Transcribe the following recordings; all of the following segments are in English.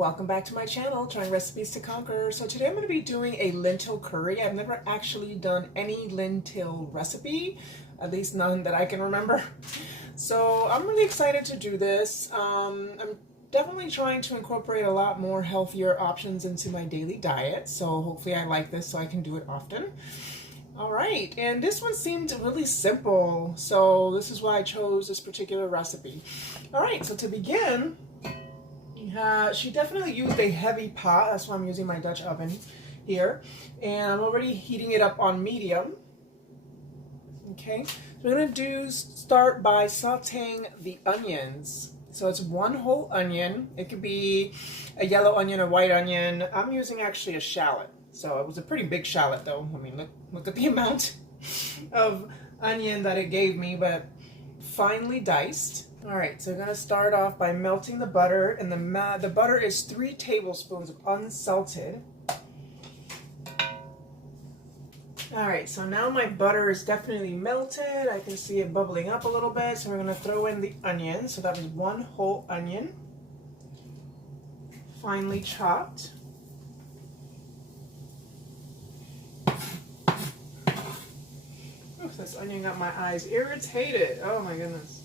Welcome back to my channel, Trying Recipes to Conquer. So today I'm going to be doing a lentil curry. I've never actually done any lentil recipe, at least none that I can remember. So I'm really excited to do this. I'm definitely trying to incorporate a lot more healthier options into my daily diet. So hopefully I like this so I can do it often. All right, and this one seemed really simple. So this is why I chose this particular recipe. All right, so to begin, she definitely used a heavy pot. That's why I'm using my Dutch oven here. And I'm already heating it up on medium. Okay, so we're going to start by sauteing the onions. So it's one whole onion. It could be a yellow onion, a white onion. I'm using actually a shallot. So it was a pretty big shallot though. I mean, look at the amount of onion that it gave me, but finely diced. All right, so we're gonna start off by melting the butter, and the butter is 3 tablespoons of unsalted. All right, so now my butter is definitely melted. I can see it bubbling up a little bit, so we're gonna throw in the onion. So that is 1 whole onion, finely chopped. Oof, this onion got my eyes irritated. Oh my goodness.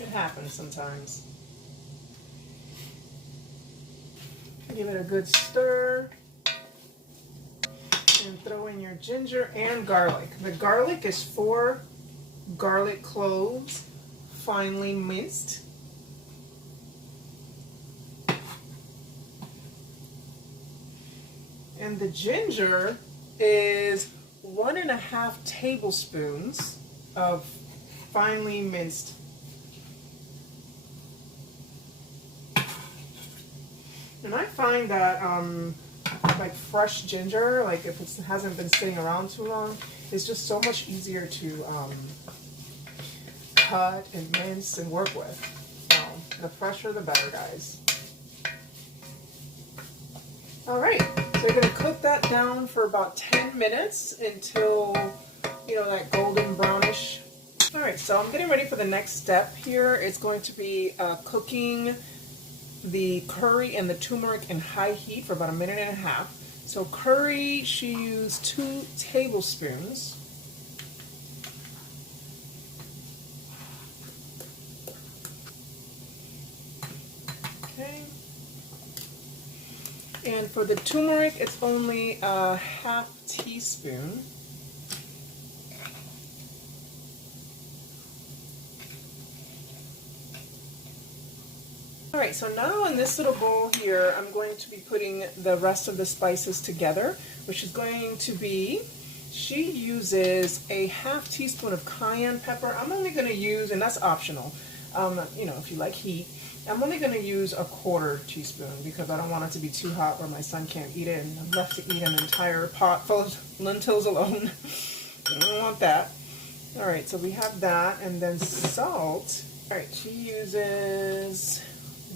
It happens sometimes. Give it a good stir and throw in your ginger and garlic. The garlic is 4 garlic cloves, finely minced. And the ginger is 1.5 tablespoons of finely minced. And I find that like fresh ginger, like if it hasn't been sitting around too long, it's just so much easier to cut and mince and work with. So the fresher the better, guys. All right, so you're gonna cook that down for about 10 minutes until, you know, that golden brownish. All right, so I'm getting ready for the next step here. It's going to be cooking the curry and the turmeric in high heat for about 1.5 minutes. So curry, she used 2 tablespoons. Okay. And for the turmeric, it's only a 1/2 teaspoon. All right, so now in this little bowl here, I'm going to be putting the rest of the spices together, which is going to be, she uses a 1/2 teaspoon of cayenne pepper. I'm only going to use, and that's optional, you know, if you like heat, I'm only going to use a 1/4 teaspoon because I don't want it to be too hot where my son can't eat it and I'm left to eat an entire pot full of lentils alone. I don't want that. All right, so we have that, and then salt. All right, she uses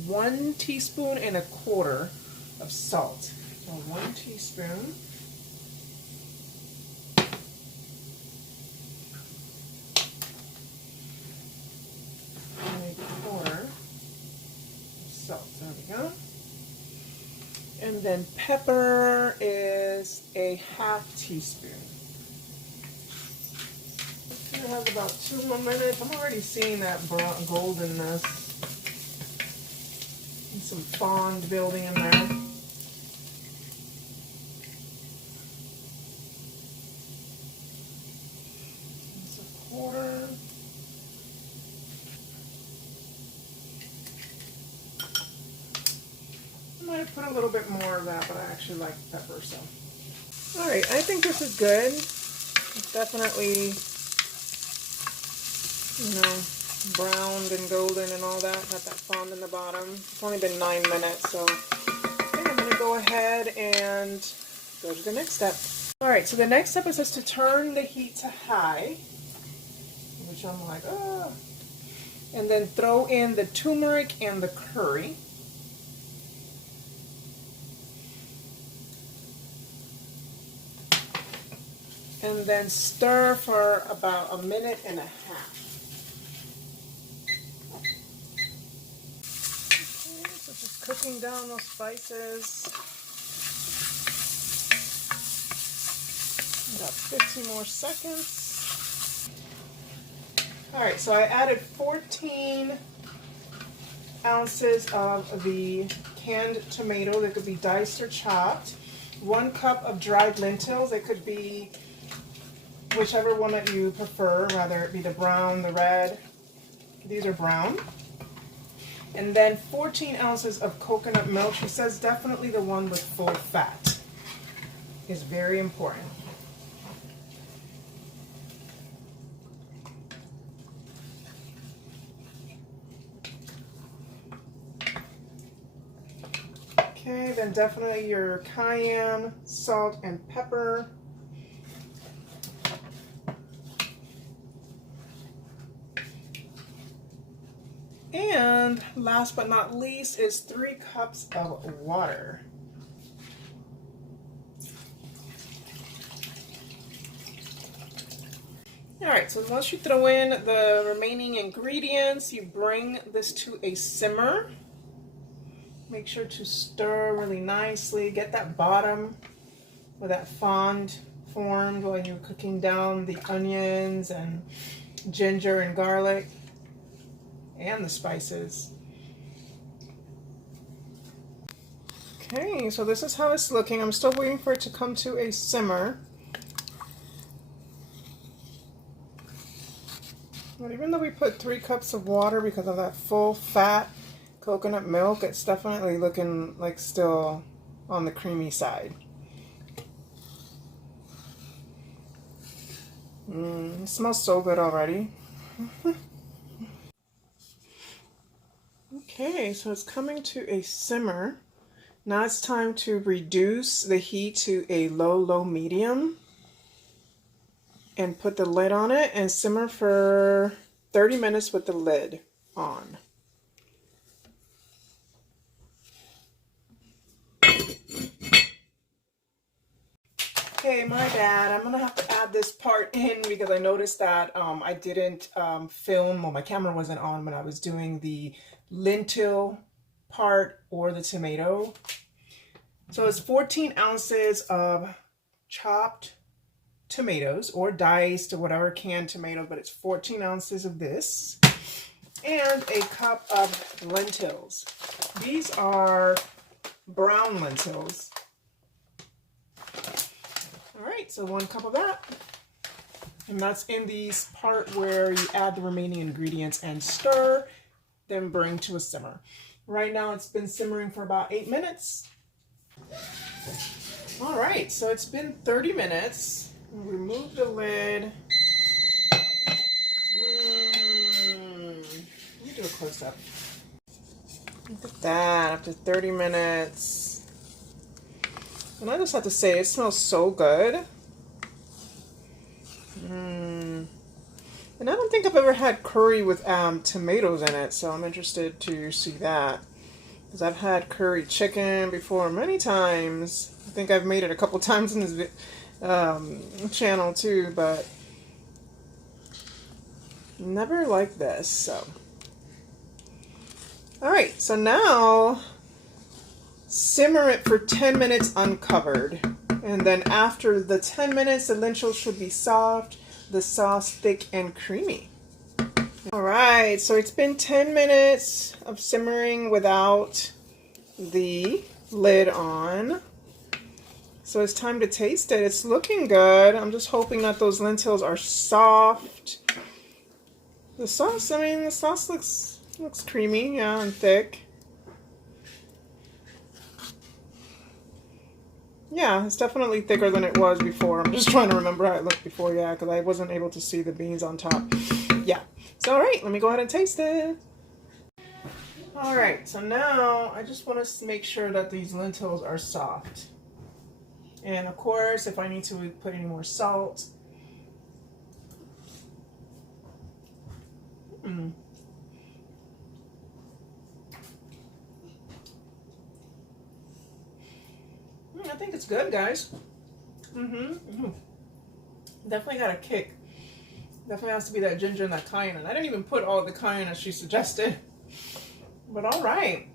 1 teaspoon and 1/4 of salt. So 1 teaspoon. And 1/4 of salt. There we go. And then pepper is a 1/2 teaspoon. It has about 2 more minutes. I'm already seeing that brown goldenness. Some fond building in there. It's 1/4. I might have put a little bit more of that, but I actually like pepper, so. All right, I think this is good. It's definitely, you know, browned and golden and all that. Got that fond in the bottom. It's only been 9 minutes, so I think I'm going to go ahead and go to the next step. All right, so the next step is just to turn the heat to high, which I'm like, ah. And then throw in the turmeric and the curry. And then stir for about 1.5 minutes. cooking down those spices. About 15 more seconds. All right, so I added 14 ounces of the canned tomato that could be diced or chopped. 1 cup of dried lentils. It could be whichever one that you prefer, whether it be the brown, the red. These are brown. And then 14 ounces of coconut milk. She says definitely the one with full fat is very important. Okay, then definitely your cayenne, salt, and pepper. And last but not least is 3 cups of water. All right, so once you throw in the remaining ingredients, you bring this to a simmer. Make sure to stir really nicely. Get that bottom with that fond formed while you're cooking down the onions and ginger and garlic and the spices. Okay, so this is how it's looking. I'm still waiting for it to come to a simmer. But even though we put 3 cups of water because of that full fat coconut milk, it's definitely looking like still on the creamy side. It smells so good already. Okay, so it's coming to a simmer. Now it's time to reduce the heat to a low medium and put the lid on it and simmer for 30 minutes with the lid on. Okay, my bad. I'm gonna have to add this part in because I noticed that I didn't film, well, my camera wasn't on when I was doing the lentil part or the tomato. So it's 14 ounces of chopped tomatoes or diced or whatever canned tomato, but it's 14 ounces of this and a cup of lentils. These are brown lentils. All right, so 1 cup of that. And that's in the part where you add the remaining ingredients and stir, then bring to a simmer. Right now it's been simmering for about 8 minutes. All right, so it's been 30 minutes. Remove the lid. Let me do a close-up. Look at that, after 30 minutes. And I just have to say, it smells so good. And I don't think I've ever had curry with tomatoes in it, so I'm interested to see that. Because I've had curry chicken before many times. I think I've made it a couple times in this channel too, but never like this. So, all right, so now simmer it for 10 minutes uncovered, and then after the 10 minutes, the lentils should be soft, the sauce thick and creamy. All right, so it's been 10 minutes of simmering without the lid on. So it's time to taste it. It's looking good. I'm just hoping that those lentils are soft. The sauce, I mean, the sauce looks creamy, yeah, and thick. Yeah, it's definitely thicker than it was before. I'm just trying to remember how it looked before, yeah, because I wasn't able to see the beans on top. Yeah. So, all right, let me go ahead and taste it. All right, so now I just want to make sure that these lentils are soft. And of course, if I need to put any more salt. I think it's good, guys. Definitely got a kick. Definitely has to be that ginger and that cayenne. And I didn't even put all of the cayenne as she suggested. But all right.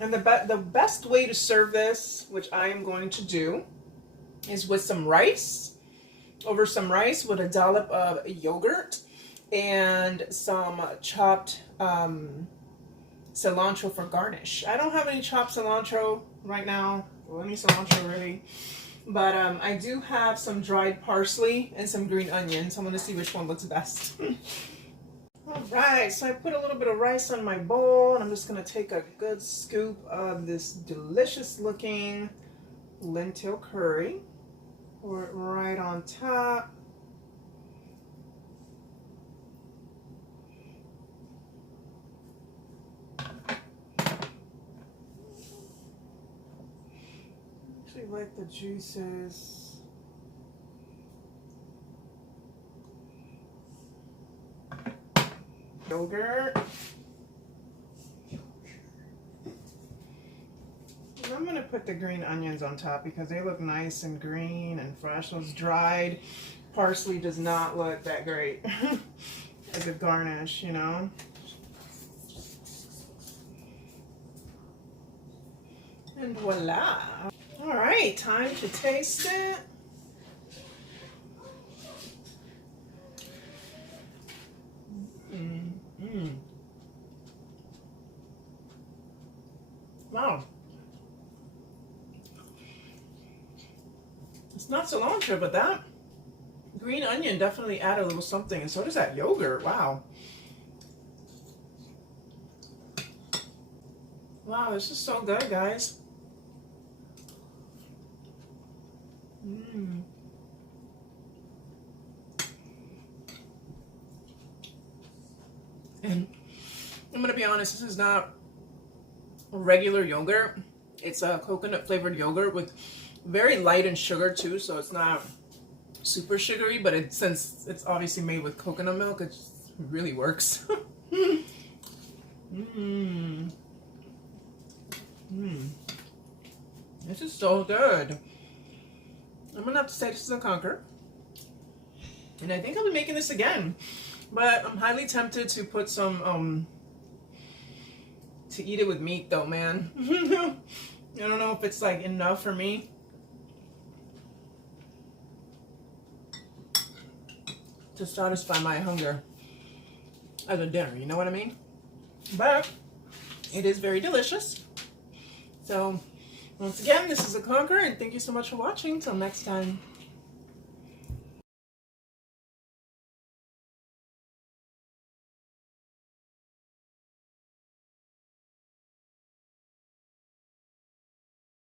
And the best way to serve this, which I am going to do, is with some rice, over some rice with a dollop of yogurt and some chopped cilantro for garnish. I don't have any chopped cilantro right now, or any cilantro really, but I do have some dried parsley and some green onions. I'm going to see which one looks best. Alright, so I put a little bit of rice on my bowl, and I'm just going to take a good scoop of this delicious looking lentil curry. Pour it right on top. Actually like the juices. Yogurt. And I'm going to put the green onions on top because they look nice and green and fresh. Those dried parsley does not look that great as a garnish, you know. And voila. All right, time to taste it. Wow. It's not cilantro, but that green onion definitely added a little something, and so does that yogurt. Wow. Wow, this is so good, guys. And I'm gonna be honest, this is not a regular yogurt. It's a coconut flavored yogurt with very light in sugar too, so it's not super sugary, but since it's obviously made with coconut milk, it just really works. This is so good. I'm gonna have to say this is a conquer, and I think I'll be making this again, but I'm highly tempted to put some to eat it with meat though, man. I don't know if it's like enough for me to satisfy my hunger as a dinner, you know what I mean? But it is very delicious. So once again, this is a conquer, and thank you so much for watching. Till next time.